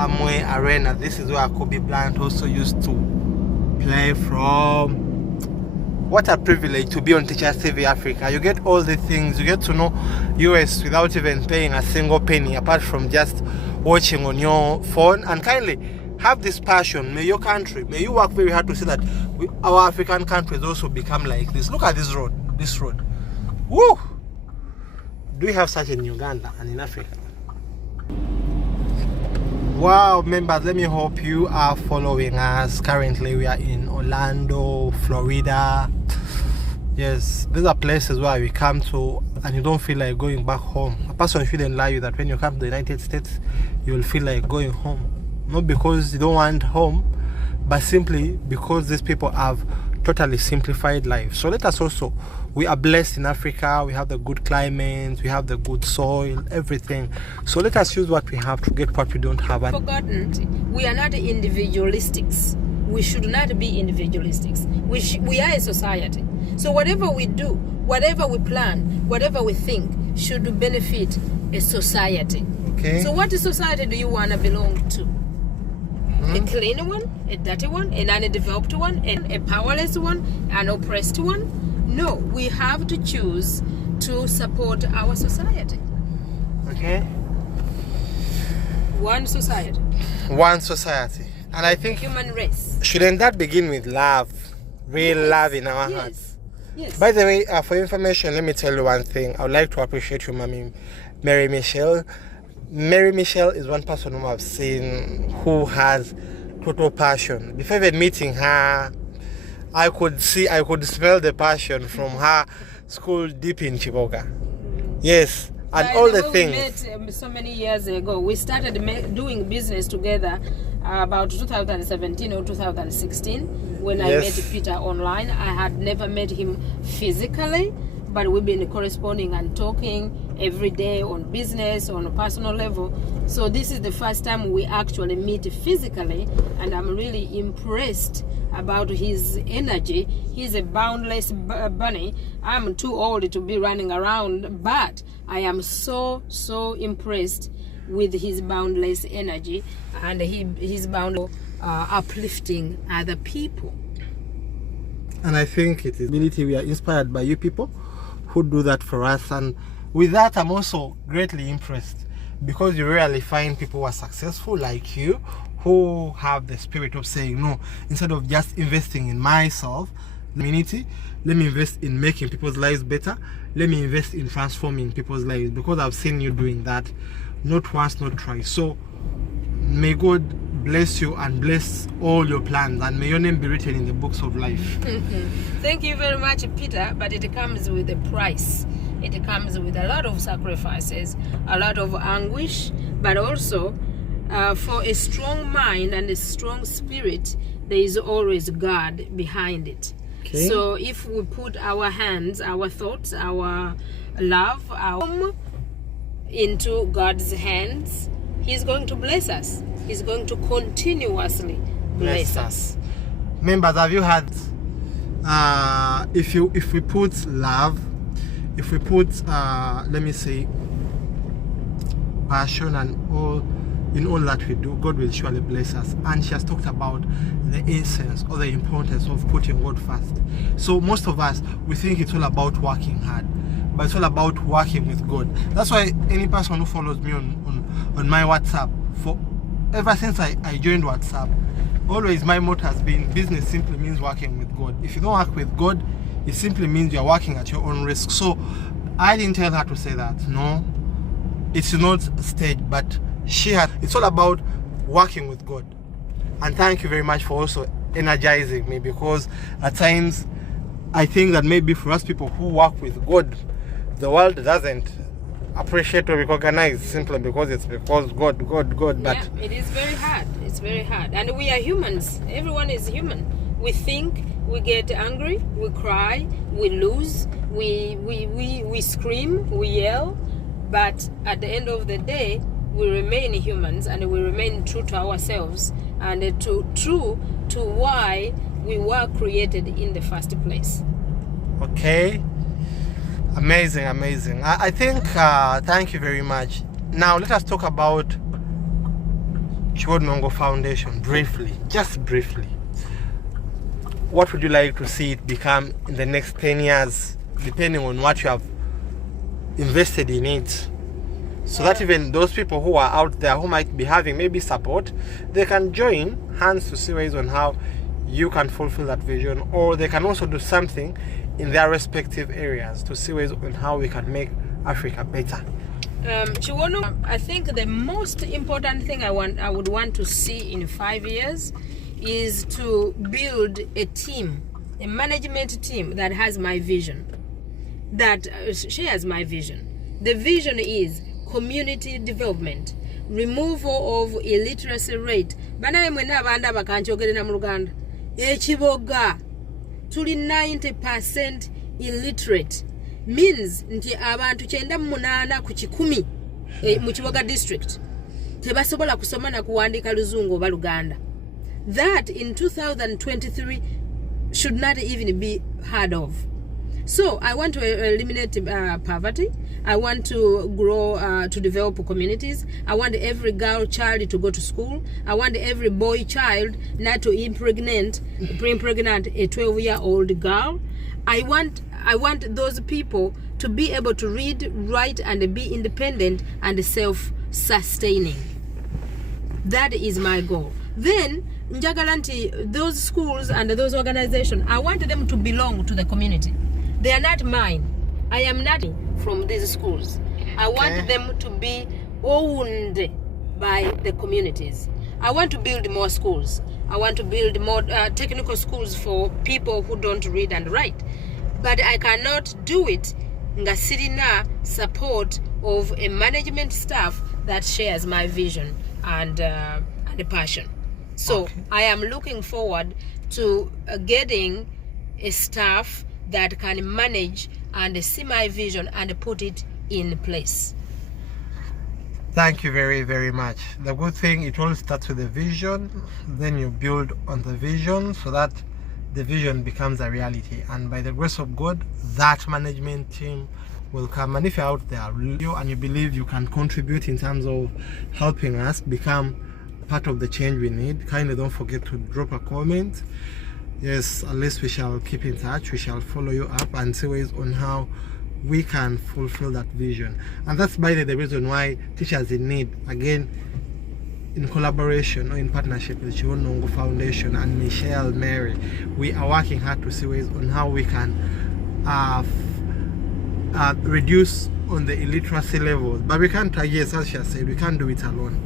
Amway Arena. This is where Kobe Bryant also used to play from. What a privilege to be on Teachers TV Africa. You get all the things. You get to know US without even paying a single penny, apart from just watching on your phone. And kindly have this passion. May your country, may you work very hard to see that our African countries also become like this. Look at this road. This road. Woo! Do we have such in Uganda and in Africa? Wow, members, let me hope you are following us. Currently, we are in Orlando, Florida. Yes, these are places where we come to and you don't feel like going back home. A person shouldn't lie you that when you come to the United States, you will feel like going home. Not because you don't want home, but simply because these people have totally simplified life. So let us also, we are blessed in Africa. We have the good climate, we have the good soil, everything. So let us use what we have to get what we don't have. Forgotten, we are not individualistics. We should not be individualistics. We are a society. So whatever we do, whatever we plan, whatever we think should benefit a society. Okay. So what society do you want to belong to? A clean one, a dirty one, an undeveloped one, a powerless one, an oppressed one? No, we have to choose to support our society. Okay. One society. One society. And I think human race. Shouldn't that begin with love? Real love in our hearts. Yes. By the way, for information, let me tell you one thing. I would like to appreciate you, Mommy Mary Michelle. Mary Michelle is one person who I've seen who has total passion. Before even meeting her, I could smell the passion from her school deep in Chiboga. Yes, and all the things. We met so many years ago. We started doing business together about 2017 or 2016 when I met Peter online. I had never met him physically, but we've been corresponding and talking every day on business, on a personal level. So this is the first time we actually meet physically, and I'm really impressed about his energy. He's a boundless bunny. I'm too old to be running around, but I am so impressed with his boundless energy and his boundless uplifting other people. And I think it is ability we are inspired by you people who do that for us, and with that I'm also greatly impressed because you rarely find people who are successful like you who have the spirit of saying no, instead of just investing in myself, community, let me invest in making people's lives better, let me invest in transforming people's lives, because I've seen you doing that not once, not twice. So may God bless you and bless all your plans, and may your name be written in the books of life. Thank you very much, Peter, but it comes with a price. It comes with a lot of sacrifices, a lot of anguish, but also for a strong mind and a strong spirit, there is always God behind it. Okay. So if we put our hands, our thoughts, our love, our into God's hands, He's going to bless us. He's going to continuously bless us. Members, have you had if we put love, if we put let me say passion and all in all that we do, God will surely bless us. And she has talked about the essence or the importance of putting God first. So most of us, we think it's all about working hard, but it's all about working with God. That's why any person who follows me on my WhatsApp, for ever since I joined WhatsApp, always my motto has been business simply means working with God. If you don't work with God, it simply means you're working at your own risk. So I didn't tell her to say that. No, it's not staged, but it's all about working with God. And thank you very much for also energizing me, because at times I think that maybe for us people who work with God, the world doesn't appreciate or recognize simply because it's because God. But yeah, it is very hard. It's very hard. And we are humans. Everyone is human. We think, we get angry, we cry, we lose, we scream, we yell, but at the end of the day, we remain humans and we remain true to ourselves and true to why we were created in the first place. Okay. Amazing. I think thank you very much. Now let us talk about Chiwod Nongo Foundation, briefly, just briefly, what would you like to see it become in the next 10 years, depending on what you have invested in it? So that even those people who are out there who might be having maybe support, they can join hands to see ways on how you can fulfill that vision, or they can also do something in their respective areas to see ways on how we can make Africa better. Chiwono, I think the most important thing I would want to see in 5 years is to build a team, a management team that has my vision, that shares my vision. The vision is community development, removal of illiteracy rate. Banaye mwena abanda bakanchogerera mu Luganda. Ekiboga tuli 90% illiterate. Means nti abantu 98 ku 100 mu Kiboga district tebasobola kusoma na kuwandika Luzungu oba Luganda. That in 2023 should not even be heard of. So I want to eliminate poverty. I want to grow, to develop communities. I want every girl child to go to school. I want every boy child not to impregnate a 12-year-old girl. I want those people to be able to read, write, and be independent and self-sustaining. That is my goal. Then, Njagalanti, those schools and those organizations, I want them to belong to the community. They are not mine. I am not from these schools. I want them to be owned by the communities. I want to build more schools. I want to build more technical schools for people who don't read and write. But I cannot do it ngasirina support of a management staff that shares my vision and passion. So I am looking forward to getting a staff that can manage and see my vision and put it in place. Thank you very, very much. The good thing, it all starts with the vision, then you build on the vision so that the vision becomes a reality, and by the grace of God, that management team will come. And if you're out there and you believe you can contribute in terms of helping us become part of the change we need, kindly don't forget to drop a comment. Yes, at least we shall keep in touch. We shall follow you up and see ways on how we can fulfill that vision. And that's by the reason why Teachers in Need, again, in collaboration or in partnership with Chiwod Nongo Foundation and Michelle Mary, we are working hard to see ways on how we can reduce on the illiteracy levels. But we can't, yes, as she said, we can't do it alone.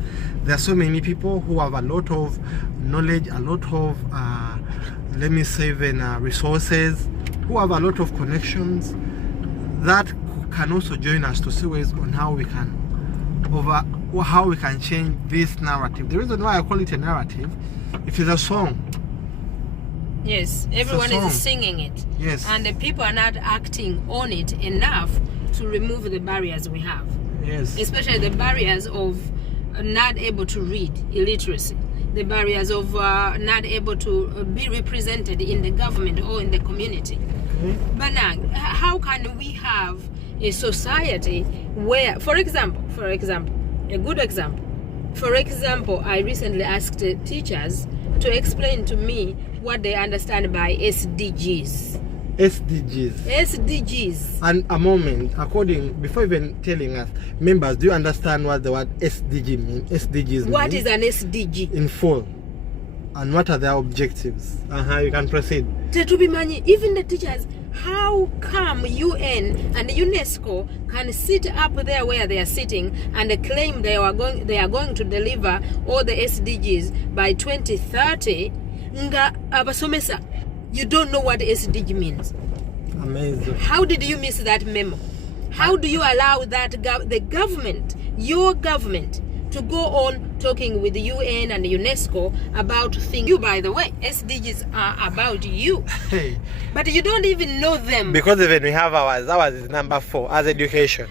There are so many people who have a lot of knowledge, a lot of let me say even resources, who have a lot of connections that can also join us to see ways on how we can change this narrative. The reason why I call it a narrative, it is a song. Yes, everyone is singing it. Yes. And the people are not acting on it enough to remove the barriers we have. Yes. Especially the barriers of not able to read, illiteracy. The barriers of not able to be represented in the government or in the community. Okay. But now, how can we have a society where, for example, a good example. For example, I recently asked teachers to explain to me what they understand by SDGs. SDGs. And a moment, before even telling us, members, do you understand what the word SDG means? SDGs. What is an SDG? In full. And what are their objectives? You can proceed. Even the teachers, how come UN and UNESCO can sit up there where they are sitting and claim they are going to deliver all the SDGs by 2030? Nga abasomesa, you don't know what SDG means. Amazing. How did you miss that memo? How do you allow that the government, your government, to go on talking with the UN and UNESCO about things? You, by the way, SDGs are about you. Hey. But you don't even know them. Because even we have ours is number 4 as education.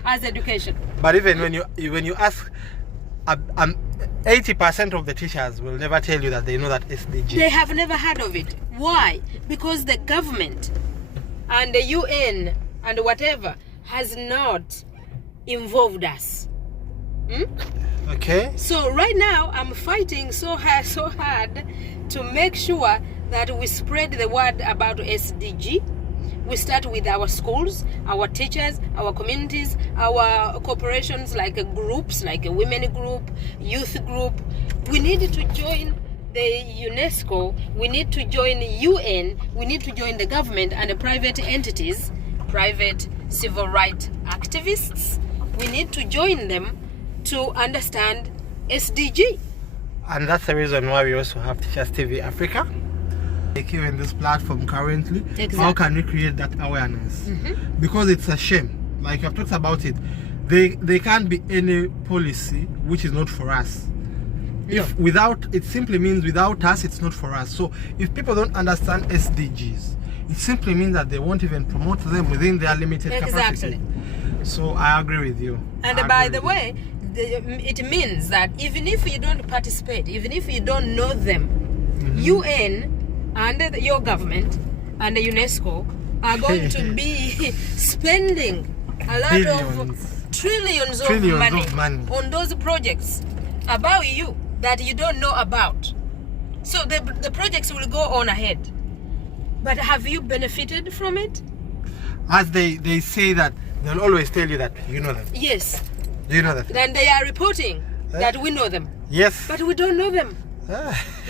But even when you ask, 80% of the teachers will never tell you that they know that SDG. They have never heard of it. Why? Because the government and the UN and whatever has not involved us. Okay. So right now I'm fighting so hard to make sure that we spread the word about SDG. We start with our schools, our teachers, our communities, our corporations, like groups, like a women group, youth group. We need to join the UNESCO, we need to join the UN, we need to join the government and the private entities, private civil rights activists. We need to join them to understand SDG. And that's the reason why we also have Teachers TV Africa. Like here in this platform currently, Exactly. How can we create that awareness? Because it's a shame, like I've talked about it, there can't be any policy which is not for us. If without, it simply means without us, it's not for us. So if people don't understand SDGs, it simply means that they won't even promote them within their limited capacity. So I agree with you. And by the way, it means that even if you don't participate, even if you don't know them, UN and your government and the UNESCO are going to be spending a lot of trillions of money on those projects about you that you don't know about. So the projects will go on ahead. But have you benefited from it? As they say that, they'll always tell you that you know them. Yes. Do you know that? And they are reporting that we know them. Yes. But we don't know them.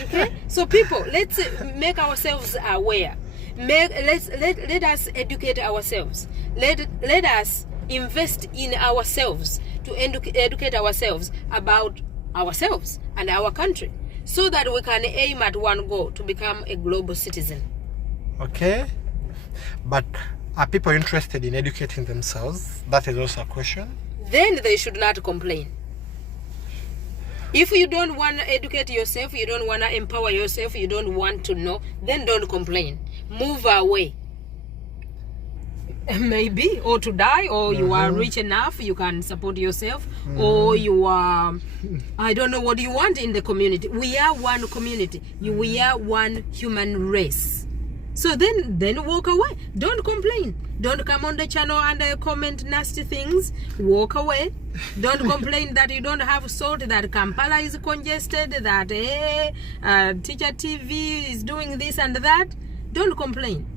Okay? So people, let's make ourselves aware. Let us educate ourselves. Let us invest in ourselves to educate ourselves about ourselves and our country, so that we can aim at one goal, to become a global citizen. Okay. But are people interested in educating themselves? That is also a question. Then they should not complain. If you don't want to educate yourself, you don't want to empower yourself, you don't want to know, then don't complain. Move away. Maybe, or to die, or you are rich enough, you can support yourself, or you are, I don't know what you want in the community. We are one community. We are one human race. So then walk away. Don't complain. Don't come on the channel and comment nasty things. Walk away. Don't complain that you don't have salt, that Kampala is congested, that Teacher TV is doing this and that. Don't complain.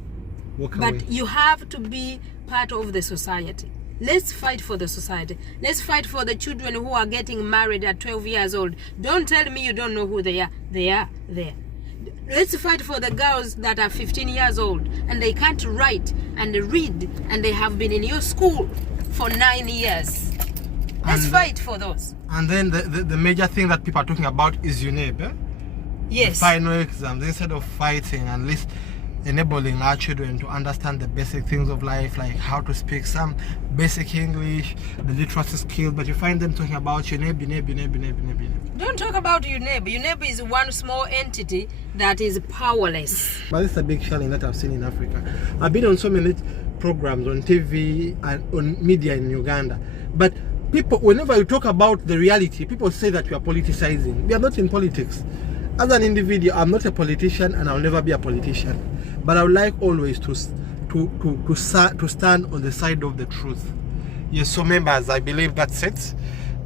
Walk away. But you have to be part of the society. Let's fight for the society. Let's fight for the children who are getting married at 12 years old. Don't tell me you don't know who they are. They are there. Let's fight for the girls that are 15 years old and they can't write and read, and they have been in your school for 9 years. Let's fight for those. And then the major thing that people are talking about is UNEB. Yes. The final exams. Instead of fighting, and at least enabling our children to understand the basic things of life, like how to speak some basic English, the literacy skills, but you find them talking about UNEB. Don't talk about UNEB. UNEB is one small entity that is powerless. But this is a big challenge that I've seen in Africa. I've been on so many programs on TV and on media in Uganda, but people, whenever you talk about the reality, people say that we are politicizing. We are not in politics. As an individual, I'm not a politician and I'll never be a politician. But I would like always to stand on the side of the truth. Yes, so members, I believe that's it.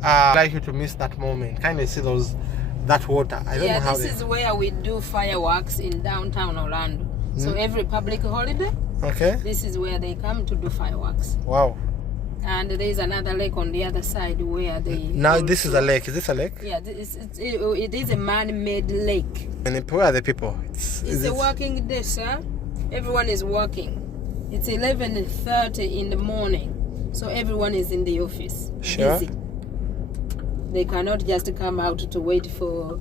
I'd like you to miss that moment. Kind of see that water. I don't know how this is where we do fireworks in downtown Orlando. So every public holiday, this is where they come to do fireworks. Wow. And there is another lake on the other side where they... Now this is a lake. Is this a lake? Yeah, it is a man-made lake. And where are the people? It's a working day, sir. Everyone is working. It's 11:30 in the morning. So everyone is in the office. Sure. Busy. They cannot just come out to wait for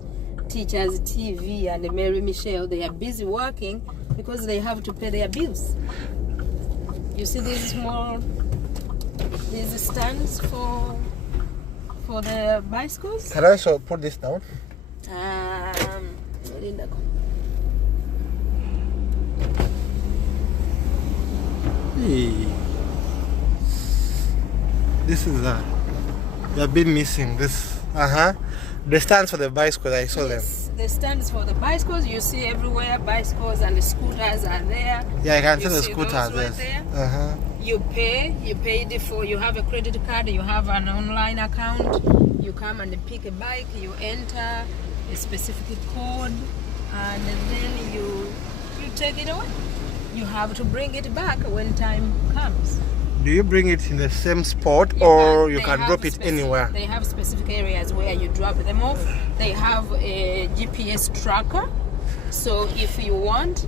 Teachers TV and Mary Michelle. They are busy working because they have to pay their bills. You see these stands for the bicycles? Can I also put this down? This is we have been missing this. The stands for the bicycles, I saw them. The stands for the bicycles, you see everywhere. Bicycles and the scooters are there. Yeah, I can see the those scooters. right Yes. there. You pay it for, you have a credit card, you have an online account, you come and pick a bike, you enter a specific code, and then you take it away. You have to bring it back when time comes. Do you bring it in the same spot, or you can drop it anywhere? They have specific areas where you drop them off. They have a GPS tracker, so if you want,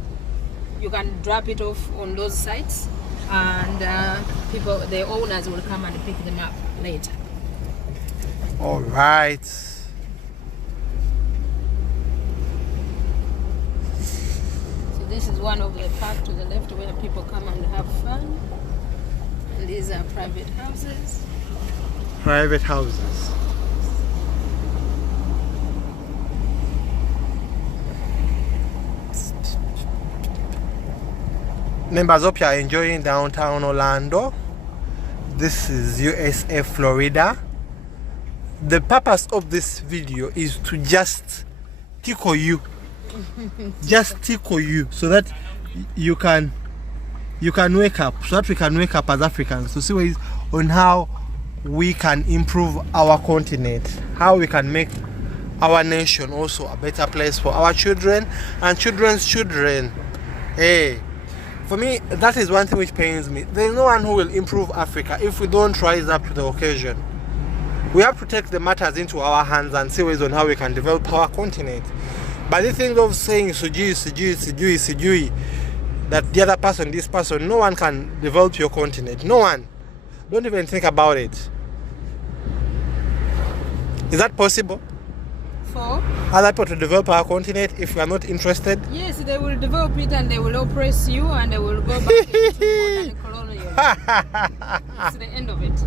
you can drop it off on those sites, and the owners will come and pick them up later. All right. So this is one of the parks to the left where people come and have fun. And these are private houses. Private houses. Members, hope you are enjoying downtown Orlando. This is USA, Florida. The purpose of this video is to just tickle you. Just tickle you so that you can wake up, so that we can wake up as Africans to see ways on how we can improve our continent, how we can make our nation also a better place for our children and children's children. Hey, for me, that is one thing which pains me. There is no one who will improve Africa if we don't rise up to the occasion. We have to take the matters into our hands and see ways on how we can develop our continent. But the thing of saying sijui, that the other person, this person, no one can develop your continent. No one. Don't even think about it. Is that possible? For other people to develop our continent if we are not interested? Yes, they will develop it and they will oppress you and they will go back into modern colonialism. That's the end of it.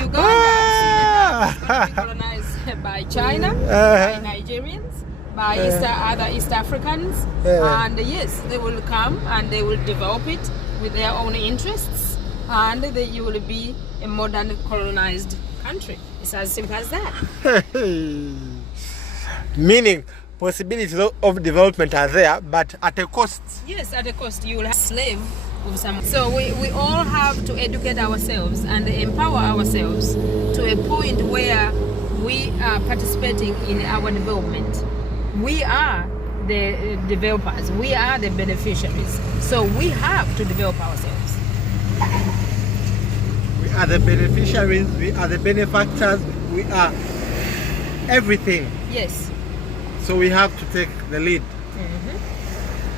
Uganda is going to be colonized by China, by Nigerians, by other East Africans, and yes, they will come and they will develop it with their own interests, and you will be a modern colonized country. It's as simple as that. Meaning possibilities of development are there, but at a cost. Yes, at a cost. You will have slave of some. So we all have to educate ourselves and empower ourselves to a point where we are participating in our development. We are the developers. We are the beneficiaries. So we have to develop ourselves. We are the beneficiaries. We are the benefactors. We are everything. Yes. So we have to take the lead.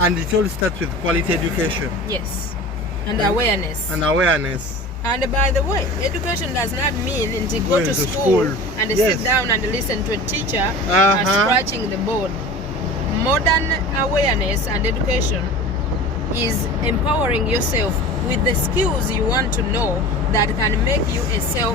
And it all starts with quality education. Yes. And awareness. And awareness. And by the way, education does not mean to go to school and sit down and listen to a teacher scratching the board. Modern awareness and education is empowering yourself with the skills you want to know that can make you a